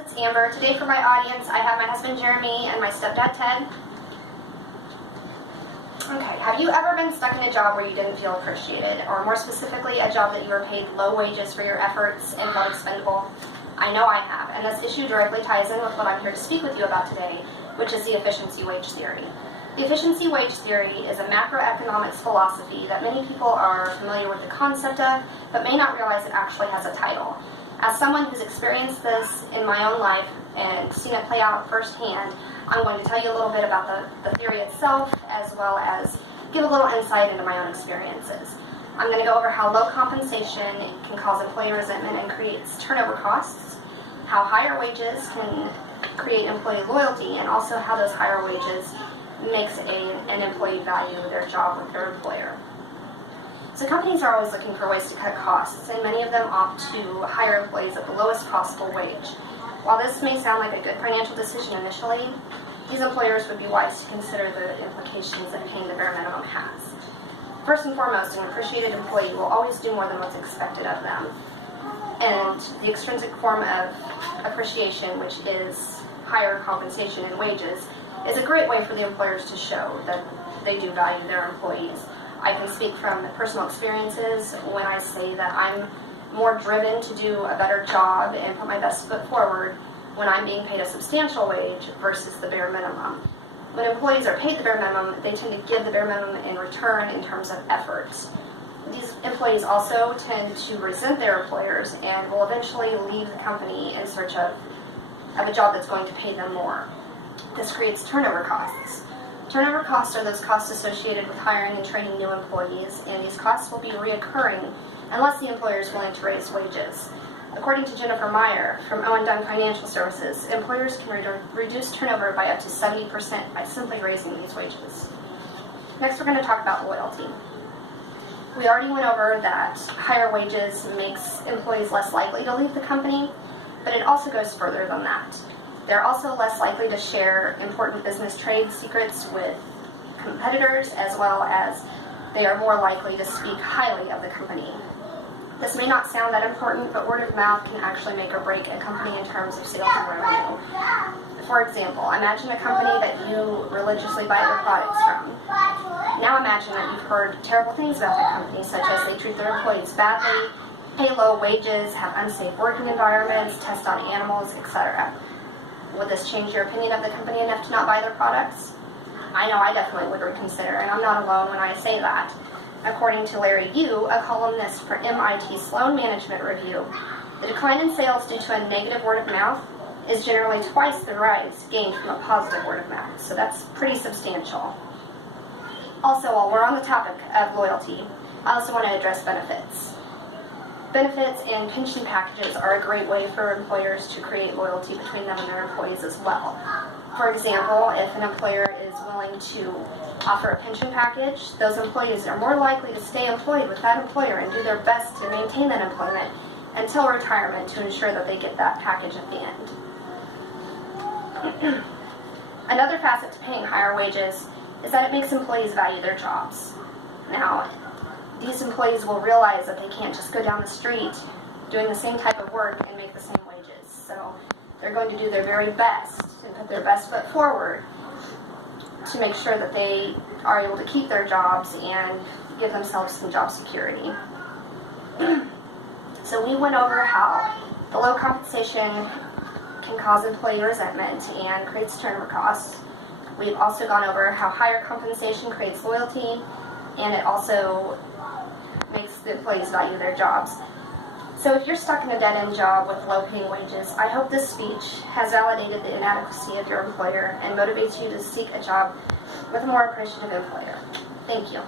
It's Amber. Today for my audience, I have my husband Jeremy and my stepdad Ted. Okay, have you ever been stuck in a job where you didn't feel appreciated, or more specifically, a job that you were paid low wages for your efforts and felt expendable? I know I have, and this issue directly ties in with what I'm here to speak with you about today, which is the efficiency wage theory. The efficiency wage theory is a macroeconomics philosophy that many people are familiar with the concept of, but may not realize it actually has a title. As someone who's experienced this in my own life and seen it play out firsthand, I'm going to tell you a little bit about the theory itself, as well as give a little insight into my own experiences. I'm going to go over how low compensation can cause employee resentment and creates turnover costs, how higher wages can create employee loyalty, and also how those higher wages makes an employee value their job with their employer. So companies are always looking for ways to cut costs, and many of them opt to hire employees at the lowest possible wage. While this may sound like a good financial decision initially, these employers would be wise to consider the implications that paying the bare minimum has. First and foremost, an appreciated employee will always do more than what's expected of them. And the extrinsic form of appreciation, which is higher compensation and wages, is a great way for the employers to show that they do value their employees. I can speak from personal experiences when I say that I'm more driven to do a better job and put my best foot forward when I'm being paid a substantial wage versus the bare minimum. When employees are paid the bare minimum, they tend to give the bare minimum in return in terms of effort. These employees also tend to resent their employers and will eventually leave the company in search of a job that's going to pay them more. This creates turnover costs. Turnover costs are those costs associated with hiring and training new employees, and these costs will be reoccurring unless the employer is willing to raise wages. According to Jennifer Meyer from Owen Dunn Financial Services, employers can reduce turnover by up to 70% by simply raising these wages. Next, we're going to talk about loyalty. We already went over that higher wages makes employees less likely to leave the company, but it also goes further than that. They're also less likely to share important business trade secrets with competitors, as well as they are more likely to speak highly of the company. This may not sound that important, but word of mouth can actually make or break a company in terms of sales and revenue. For example, imagine a company that you religiously buy their products from. Now imagine that you've heard terrible things about that company, such as they treat their employees badly, pay low wages, have unsafe working environments, test on animals, etc. Would this change your opinion of the company enough to not buy their products? I know I definitely would reconsider, and I'm not alone when I say that. According to Larry Yu, a columnist for MIT Sloan Management Review, the decline in sales due to a negative word of mouth is generally twice the rise gained from a positive word of mouth, so that's pretty substantial. Also, while we're on the topic of loyalty, I also want to address benefits. Benefits and pension packages are a great way for employers to create loyalty between them and their employees as well. For example, if an employer is willing to offer a pension package, those employees are more likely to stay employed with that employer and do their best to maintain that employment until retirement to ensure that they get that package at the end. Another facet to paying higher wages is that it makes employees value their jobs. Now, these employees will realize that they can't just go down the street doing the same type of work and make the same wages. So they're going to do their very best and put their best foot forward to make sure that they are able to keep their jobs and give themselves some job security. So we went over how the low compensation can cause employee resentment and creates turnover costs. We've also gone over how higher compensation creates loyalty, and it also makes the employees value their jobs. So if you're stuck in a dead-end job with low-paying wages, I hope this speech has validated the inadequacy of your employer and motivates you to seek a job with a more appreciative employer. Thank you.